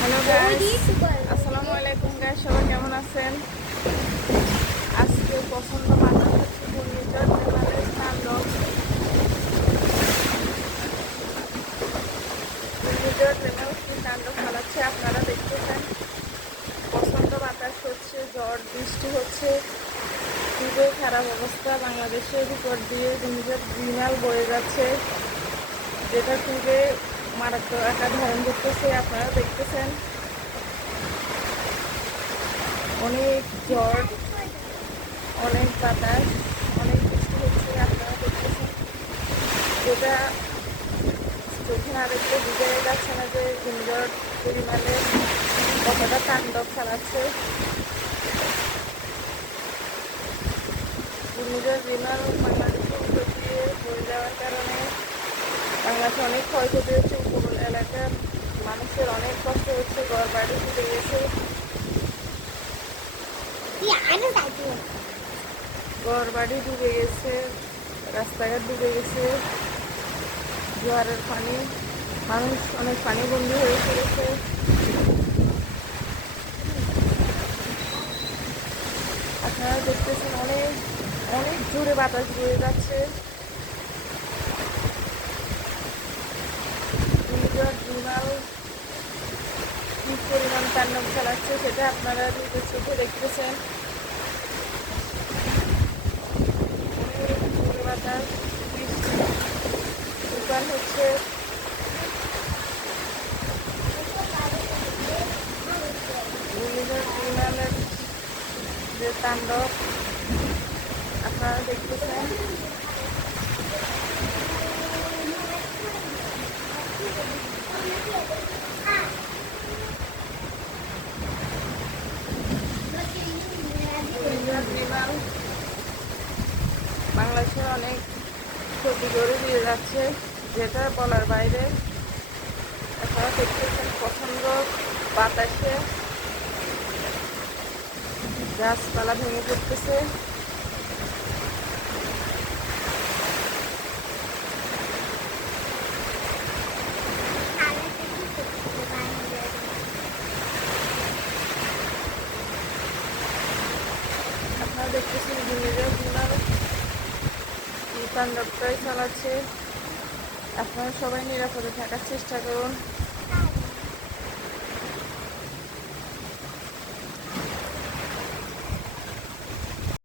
Hello guys, আসসালামু আলাইকুম guys, সবাই কেমন আছেন? আজকে পছন্দ মাত্রা হচ্ছে ঘূর্ণিঝড় রেমালের তাণ্ডব। ঘূর্ণিঝড় রেমাল কি তাণ্ডব চালাচ্ছে আপনারা দেখতেছেন। পছন্দ বাতাস হচ্ছে, ঝড় বৃষ্টি হচ্ছে, খুবই খারাপ অবস্থা। বাংলাদেশের উপর দিয়ে ঘূর্ণিঝড় রিমাল বয়ে যাচ্ছে, যেটা খুবই মারাত্মক আকার ধারণ করতেছে। আপনারা দেখতেছেন অনেক ঝড়, অনেক বাতাস, অনেক বৃষ্টি হচ্ছে। আপনারা দেখতেছেন, যেটা চোখে না দেখলে বোঝাই যাচ্ছে না যে ঘূর্ণিঝড় পরিমাণে কতটা তাণ্ডব চালাচ্ছে। ঘূর্ণিঝড় রিমাল বাংলাদেশের উপর দিয়ে বয়ে যাওয়ার কারণে বাংলাদেশে অনেক ক্ষয়ক্ষতি হচ্ছে। উপকূল এলাকার মানুষের অনেক কষ্ট হচ্ছে, ঘর বাড়ি ডুবে গেছে, ঘর বাড়ি ডুবে গেছে, রাস্তাঘাট ডুবে গেছে। জোয়ারের পানি, মানুষ অনেক পানিবন্দী হয়ে পড়েছে। আপনারা দেখতেছেন অনেক অনেক জোরে বাতাস বয়ে যাচ্ছে। ঘূর্ণিঝড় রিমাল কি পরিমাণ তাণ্ডব চালাচ্ছে সেটা আপনারা নিজের চোখে দেখতেছেন। অনেক জোরে বাতাস, বৃষ্টি, তুফান হচ্ছে। ঘূর্ণিঝড় রিমালের যে তাণ্ডব আপনারা দেখতেছেন। ঘূর্ণিঝড় রিমাল বাংলাদেশের অনেক ক্ষতি করে দিয়ে যাচ্ছে, যেটা বলার বাইরে। আপনারা দেখতেছেন প্রচন্ড বাতাসে গাছপালা ভেঙে পড়তেছে। আপনারা দেখতেছেন ঘূর্ণিঝড় রিমাল এই তাণ্ডবটাই চালাচ্ছে। আপনারা সবাই নিরাপদে থাকার চেষ্টা করুন।